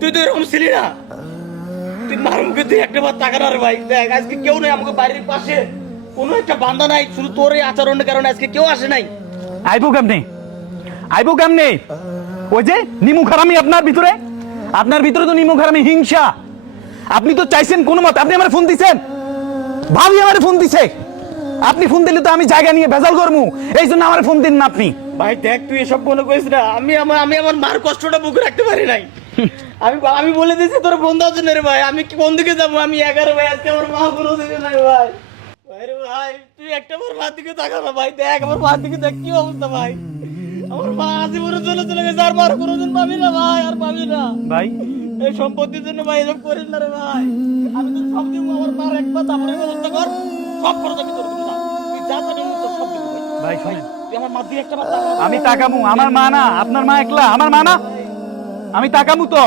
তুই তো এরকম ছিলি না। তুই মার মুখে তুই একটা বার তাকানো রে ভাই। দেখ আজকে কেউ নেই আমাকে বাড়ির পাশে, কোনো একটা বান্দা নাই, শুধু তোর এই আচরণের কারণে আজকে কেউ আসে নাই। আইবো কেমনে? আইবো কেমনে? ওই যে নিমু খারামি আপনার ভিতরে তো নিমু খারামি, হিংসা। আপনি তো চাইছেন কোনো মত, আপনি আমার ফোন দিছেন, ভাবি আমার ফোন দিছে। আপনি ফোন দিলে তো আমি জায়গা নিয়ে ভেজাল করবো, এই জন্য আমার ফোন দিন না আপনি। ভাই দেখ তুই এসব মনে করিস না, আমি আমার মার কষ্টটা বুকে রাখতে পারি নাই। আমি বলে দিয়েছি তোর বন্ধু আছে রে ভাই, আমি কি কোন দিকে যাবো? আমি 11 ভাই, আজকে আমার মা কোনো দিকে নাই ভাই। ভাই রে ভাই তুই একটা বার মার দিকে তাকা না ভাই, দেখ আমার মার দিকে দেখ কি অবস্থা ভাই। আমার মা আজীবনে চলে গেছে, আর মার কোনোদিন পাবি না ভাই, আর পাবি না ভাই এই সম্পত্তির জন্য ভাই এসব করিস না রে ভাই। আমি তো সব দিব, আমার মার একবার তারপরে ব্যবস্থা কর, সব খরচ আমি তোর দিব না। তুই যা চাবি আমি তোর সব দিব ভাই। ভাই শোনেন, তুই আমার মার দিকে একটা বার তাকা না। আমি তাকামু, আমার মা না, আপনার মা একলা আমার মা না, আমি তাকামু তো।